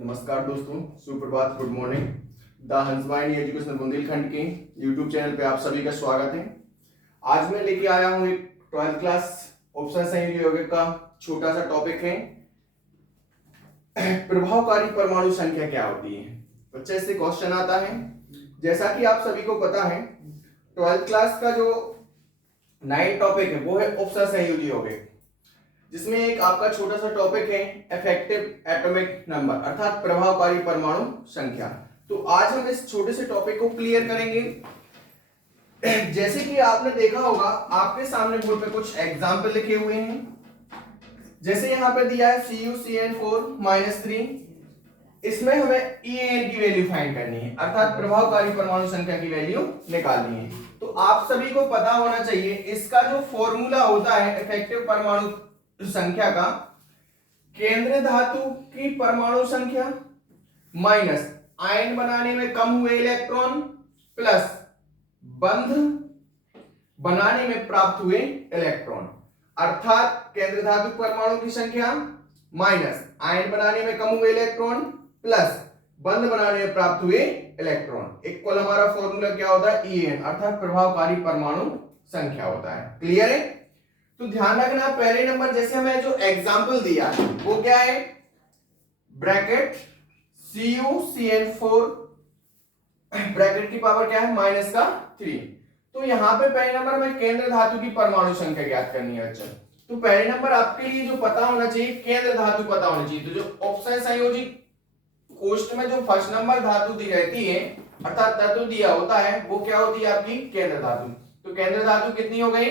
नमस्कार दोस्तों, सुप्रभात, good morning. The Hansvahini education Bundelkhand के यूट्यूब चैनल पे आप सभी का स्वागत है। आज मैं लेके आया हूँ एक 12th क्लास ऑप्शन संयोगी यौगिक का छोटा सा टॉपिक है, प्रभावकारी परमाणु संख्या क्या होती है। बच्चे से क्वेश्चन आता है। जैसा कि आप सभी को पता है, 12th क्लास का जो 9 टॉपिक है वो है ऑप्शन संयोगी यौगिक, जिसमें एक आपका छोटा सा टॉपिक है इफेक्टिव एटॉमिक नंबर अर्थात प्रभावकारी परमाणु संख्या। तो आज हम इस छोटे से टॉपिक को क्लियर करेंगे। जैसे कि आपने देखा होगा, आपके सामने बोर्ड पे कुछ एग्जाम्पल लिखे हुए हैं। जैसे यहाँ पे दिया है CuCN4-3, इसमें हमें EAN की वैल्यू फाइंड करनी है अर्थात प्रभावकारी परमाणु संख्या की वैल्यू निकालनी है। तो आप सभी को पता होना चाहिए इसका जो फॉर्मूला होता है इफेक्टिव परमाणु संख्या का, केंद्र धातु की परमाणु संख्या माइनस आयन बनाने में कम हुए इलेक्ट्रॉन प्लस बंध बनाने में प्राप्त हुए इलेक्ट्रॉन, अर्थात केंद्र धातु परमाणु की संख्या माइनस आयन बनाने में कम हुए इलेक्ट्रॉन प्लस बंध बनाने में प्राप्त हुए इलेक्ट्रॉन इक्वल हमारा फॉर्मूला क्या होता है, EN अर्थात प्रभावकारी परमाणु संख्या होता है। क्लियर है? तो ध्यान रखना, पहले नंबर जैसे हमें जो एग्जांपल दिया है वो क्या है, ब्रैकेट CuCN4 ब्रैकेट की पावर क्या है -3। तो यहां पे पहले नंबर में केंद्र धातु की परमाणु संख्या ज्ञात करनी है बच्चों। तो पहले नंबर आपके लिए जो पता होना चाहिए, केंद्र धातु पता होनी चाहिए। तो जो ऑप्शन संयोजी कोष्ठ में जो फर्स्ट नंबर धातु दी रहती है अर्थात तत्व दिया होता है वो क्या होती है आपकी केंद्र धातु। तो केंद्र धातु कितनी हो गई,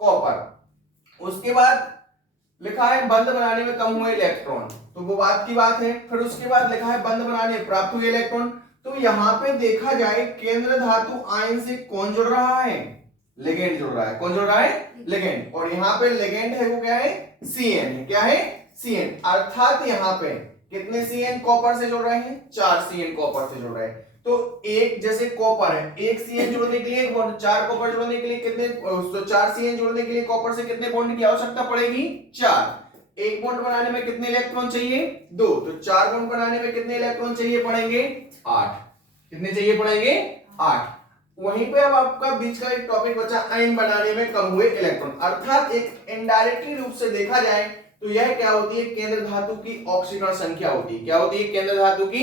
कॉपर। उसके बाद लिखा है बंध बनाने में कम हुए इलेक्ट्रॉन, तो वो बात की बात है। फिर उसके बाद लिखा है बंध बनाने में प्राप्त हुए इलेक्ट्रॉन। तो यहां पे देखा जाए केंद्र धातु आयन से कौन जुड़ रहा है, लिगेंड जुड़ रहा है। कौन जुड़ रहा है, लिगेंड। और यहां पे लिगेंड है वो क्या है, CN। क्या है, CN। अर्थात यहां पे कितने CN कॉपर से जुड़ रहे हैं, 4 CN कॉपर से जुड़ रहे हैं। तो एक जैसे कॉपर है, एक CN जोड़ने के लिए एक बॉन्ड, 4 कॉपर जोड़ने के लिए कितने, तो 4 CN जोड़ने के लिए कॉपर से कितने बॉन्ड की आवश्यकता पड़ेगी, 4। एक बॉन्ड बनाने में कितने इलेक्ट्रॉन चाहिए, 2। तो 4 बॉन्ड बनाने में कितने इलेक्ट्रॉन चाहिए पड़ेंगे, 8। कितने चाहिए पड़ेंगे, 8। वहीं पे अब आपका बीच का एक टॉपिक बचा आयन बनाने में कम हुए इलेक्ट्रॉन, अर्थात एक इनडायरेक्टली रूप से देखा जाए तो यह क्या होती है, केंद्र धातु की ऑक्सीकरण संख्या होती है। क्या होती है, केंद्र धातु की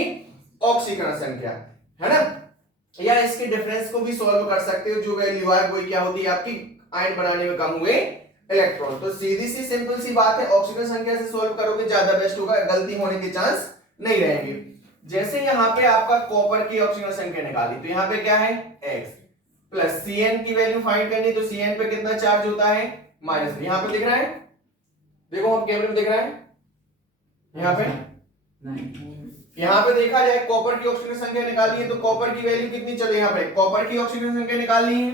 ऑक्सीकरण संख्या, है ना। या इसके डिफरेंस को भी सॉल्व कर सकते हो, जो वैल्यू है वो क्या होती है आपकी आयन बनाने में कम हुए इलेक्ट्रॉन। तो सीधी सी सिंपल सी बात है, ऑक्सीकरण संख्या से सॉल्व करोगे ज्यादा बेस्ट होगा, गलती होने के चांस नहीं रहेंगे। जैसे यहाँ पे आपका कॉपर की ऑक्सीकरण संख्या निकाली, तो यहाँ पे क्या है X प्लस CN की वैल्यू फाइंड करनी, तो CN पे कितना चार्ज होता है, माइनस। यहाँ पे दिख रहा है, देखो हम कैमरे में दिख रहा है, यहाँ पे यहाँ पे देखा जाए कॉपर की ऑक्सीकरण संख्या निकाली है, तो कॉपर की वैल्यू कितनी चले, यहाँ पे कॉपर की ऑक्सीकरण संख्या निकालनी है।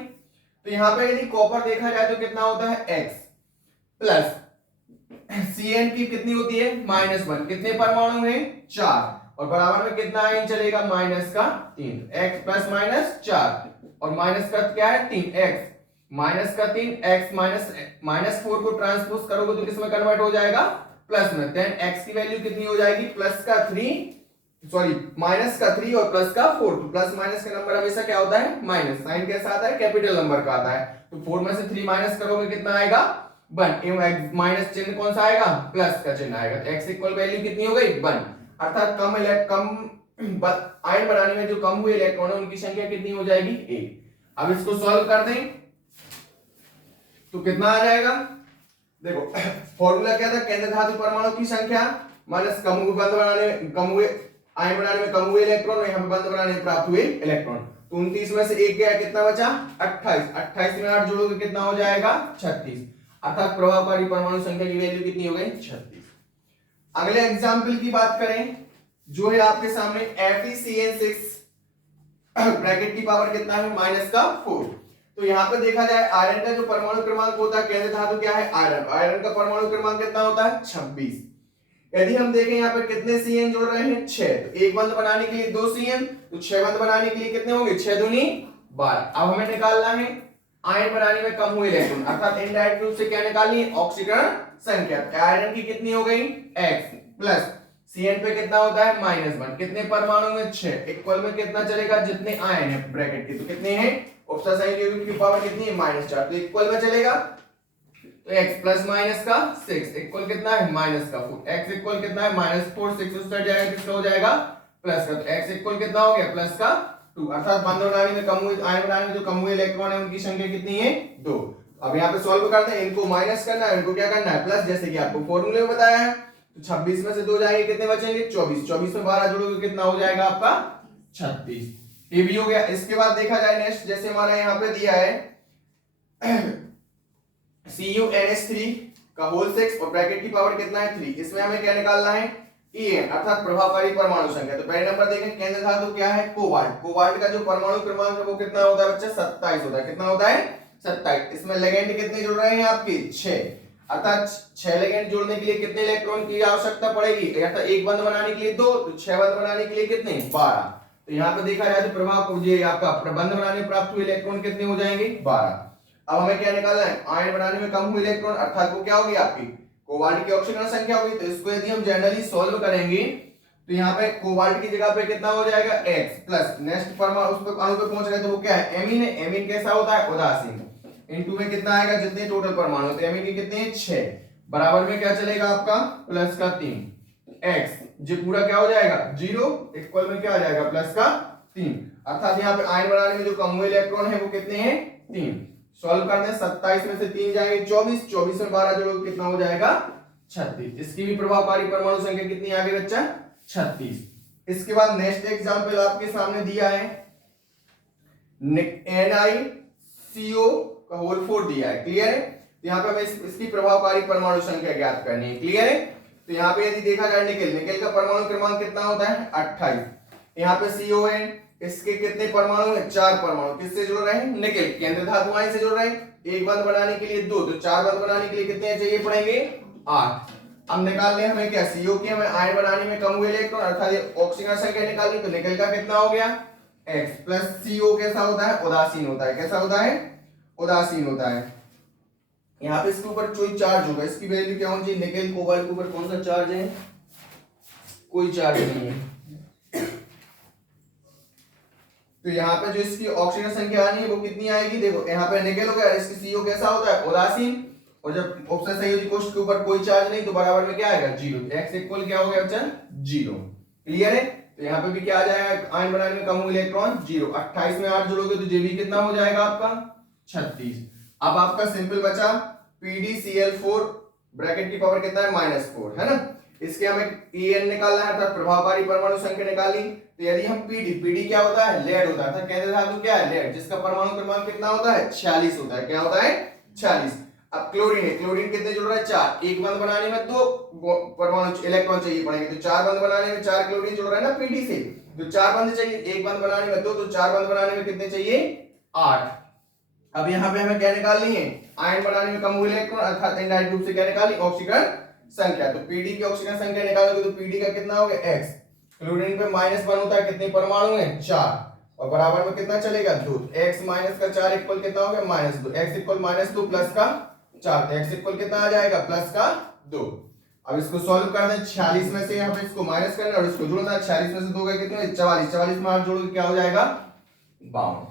तो यहाँ पे यदि कॉपर देखा जाए तो कितना होता है X प्लस CN की कितनी होती है -1। कितने परमाणु हैं, 4। और बराबर में कितना आयन चलेगा, -3। X प्लस -4 और माइनस का क्या है 3, X -3 X -4 को ट्रांसपोज करोगे तो किसमें कन्वर्ट हो जाएगा, प्लस में। देन X की वैल्यू कितनी हो जाएगी, -3 और +4। तो प्लस माइनस का नंबर हमेशा क्या होता है, माइनस। साइन कैसा आता है, कैपिटल नंबर का आता है। तो 4 में से 3 माइनस करोगे कितना आएगा, 1। माइनस चिन्ह कौन सा आएगा, प्लस का चिन्ह आएगा। तो X इक्वल वैल्यू कितनी हो गई, 1। अर्थात कम आयन बनाने में जो कम हुए इलेक्ट्रॉन है उनकी संख्या कितनी हो जाएगी, 1। अब इसको सॉल्व कर दें तो कितना आ जाएगा, देखो फॉर्मूला क्या था, केंद्र धातु परमाणु की संख्या माइनस कम हुए आयन बनाने में कम हुए इलेक्ट्रॉन, और यहाँ पे बंध बनाने में प्राप्त हुए इलेक्ट्रॉन। तो 29 में से 1 गया, कितना बचा, 28। 28 में 8 जोड़ोगे कितना हो जाएगा, 36। अर्थात प्रभावकारी परमाणु संख्या की वैल्यू कितनी हो गई, 36। अगले एग्जाम्पल की बात करें, जो है आपके सामने FeCN6 ब्रैकेट की पावर कितना है, -4। तो यहाँ पे देखा जाए आयरन का जो परमाणु क्रमांक होता है, केंद्र धातु क्या है, आयरन। आयरन का परमाणु क्रमांक कितना होता है, 26। यदि हम देखें यहाँ पे कितने CN जोड़ रहे हैं, 6। तो एक बंध बनाने के लिए 2 CN, तो 6 बंध बनाने के लिए कितने होंगे, 6 दूनी 12। अब हमें निकालना है आयन बनाने में कम हुए इलेक्ट्रॉन, अर्थात इनडायरेक्ट रूप से क्या निकालनी है, ऑक्सीकरण संख्या। आयरन की कितनी हो गई, X प्लस Cn पे कितना होता है -1, कितने परमाणु में 6, इक्वल में कितना चलेगा जितने आयन है ब्रैकेट के, तो कितने हैं ऑप्शन साइन की पावर कितनी है -4, तो इक्वल में चलेगा, तो x प्लस माइनस का 6 इक्वल कितना है माइनस का 4, x इक्वल कितना है -4, 6 उस साइड जाएगा किसका हो जाएगा प्लस का, तो x इक्वल कितना हो गया प्लस का 2, अर्थात बंध प्रणाली में कम हुए आयन प्रणाली में जो कम हुए इलेक्ट्रॉन है उनकी संख्या कितनी है 2। अब यहाँ पे सॉल्व करते हैं, इनको माइनस करना है, इनको क्या करना है प्लस, जैसे कि आपको फॉर्मूले में बताया है। तो 26 में से 2 जाएंगे कितने बचेंगे 24, 24 में 12 जोड़ोगे कितना हो जाएगा आपका 36, ये भी हो गया। इसके बाद देखा जाए नेक्स्ट, जैसे हमारा यहाँ पे दिया है CuNH3 का होल 6 और ब्रैकेट की पावर कितना है 3, इसमें हमें क्या निकालना है En अर्थात प्रभावकारी परमाणु संख्या। तो पहले नंबर देखें केंद्र धातु क्या है कोबाल्ट, कोबाल्ट का जो परमाणु क्रमांक है वो कितना होता है बच्चा 27 होता है, कितना होता है 27। इसमें लेगेंड कितने जुड़ रहे हैं आपके 6, अर्थात 6 लेगेंड जोड़ने के लिए कितने इलेक्ट्रॉन की आवश्यकता पड़ेगी, अर्थात एक बंध बनाने के लिए 2, तो 6 बंध बनाने के लिए कितने 12। तो यहाँ पे देखा जाए तो प्रभाव ये आपका प्रबंध बनाने में प्राप्त हुए इलेक्ट्रॉन कितने हो जाएंगे 12। अब हमें क्या निकालना है आयन बनाने में कम हुए इलेक्ट्रॉन, अर्थात वो क्या होगी आपकी कोबाल्ट की ऑक्सीजन संख्या होगी। तो इसको यदि हम जनरली सॉल्व करेंगे तो यहाँ पे कोबाल्ट की जगह पे कितना हो जाएगा x प्लस नेक्स्ट परमाणु उस पे अणु पे पहुंच रहे तो वो क्या है एमीन है, एमीन कैसा होता है उदासीन, इनटू में कितना आएगा जितने टोटल परमाणु होते हैं एमीन के कितने हैं 6, बराबर में क्या चलेगा आपका प्लस का 3, x जो पूरा क्या हो जाएगा 0 इक्वल में क्या आ जाएगा प्लस का 3, अर्थात यहाँ पे आयन बनाने में जो कम हुए इलेक्ट्रॉन है वो कितने हैं 3। सॉल्व करते हैं 27 में से 3 जाएंगे 24, 24 में 12 जोड़ोगे कितना हो जाएगा 36, इसकी भी प्रभावकारी परमाणु संख्या कितनी आ गई बच्चा 36। इसके बाद नेक्स्ट एग्जांपल आपके सामने दिया है NiCO का होल 4 दिया है, क्लियर है। तो यहाँ पे हमें इसकी प्रभावकारी परमाणु संख्या ज्ञात करनी है, क्लियर है। तो यहाँ पे यदि देखा जाए निकेल का परमाणु क्रमांक कितना होता है 28, यहाँ पे CO है, इसके कितने परमाणु है 4 परमाणु, किससे जुड़ रहे हैं निकेल केंद्र धातु आयन से जुड़ रहे हैं, एक बंध बनाने के लिए 2, तो 4 बंध बनाने के लिए कितने चाहिए पड़ेंगे 8। अब निकालने हमें क्या CO की हमें आयन बनाने में कम हुए इलेक्ट्रॉन, अर्थात ये ऑक्सीजन संख्या निकालनी, तो निकेल का कितना हो गया x प्लस CO कैसा होता है उदासीन होता है, कैसा होता है उदासीन होता है। यहाँ पे इसके ऊपर कोई चार्ज होगा, इसकी वैल्यू क्या होनी चाहिए निकेल कोबाल्ट के ऊपर कौन सा चार्ज है, कोई चार्ज नहीं है। तो यहाँ पे जो इसकी ऑक्सीजन संख्या आनी है वो कितनी आएगी, देखो यहाँ पे निकेल हो गया, इसकी CO कैसा होता है उदासीन, और जब ऑप्शन संयोजी कोष्ठ के ऊपर कोई चार्ज नहीं तो बराबर में क्या आएगा 0, x इक्वल क्या हो गया बच्चा 0, क्लियर है। तो यहाँ पे भी क्या आ जाएगा आयन बनाने में कम हुए इलेक्ट्रॉन 0, 28 में 8 जोड़ोगे तो JB कितना हो जाएगा आपका 36। अब आपका सिंपल बचा PdCl4 ब्रैकेट की पावर कितना है -4 है ना, इसके हमें En निकालना है अर्थात प्रभावकारी परमाणु संख्या निकाली। तो यदि हम PD क्या होता है लेड होता है, केंद्र धातु क्या है लेड, जिसका परमाणु क्रमांक कितना होता है 46 होता है, क्या होता है 46। अब क्लोरीन है, क्लोरीन कितने जुड़ रहा है 4, एक बंध बनाने में 2 परमाणु इलेक्ट्रॉन चाहिए पड़ेंगे, तो 4 बंध बनाने में 4 क्लोरीन जुड़ रहा है ना PD से, तो 4 बंध चाहिए, एक बंध बनाने में 2, तो 4 बंध बनाने में कितने चाहिए 8। अब यहाँ पे हमें क्या निकालनी है आयन बनाने में कम हुए इलेक्ट्रॉन, अर्थात इनडायरेक्ट रूप से क्या निकाली ऑक्सीजन संख्या। तो PD की ऑक्सीजन संख्या निकालोगे तो PD का कितना हो गया x, क्लोरीन पे -1 होता है, कितने परमाणु हैं 4, और बराबर में कितना चलेगा 2, x माइनस का 4 इक्वल कितना हो गया -2, x इक्वल -2 प्लस का 4, तो x इक्वल कितना आ जाएगा प्लस का 2। अब इसको सॉल्व करना है, 46 में से यहाँ पे इसको माइनस करना है और इसको जोड़ना है, 46 में से 2 गए कितने 44, 44 में 8 जोड़ोगे क्या हो जाएगा 52।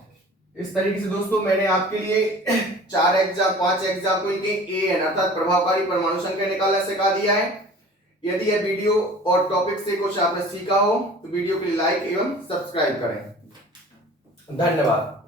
इस तरीके से दोस्तों मैंने आपके लिए 5 एग्जाम्पल के AN अर्थात प्रभावकारी परमाणु संख्या निकालना सिखा दिया है। यदि यह वीडियो और टॉपिक से कुछ आपने सीखा हो तो वीडियो को लाइक एवं सब्सक्राइब करें। धन्यवाद।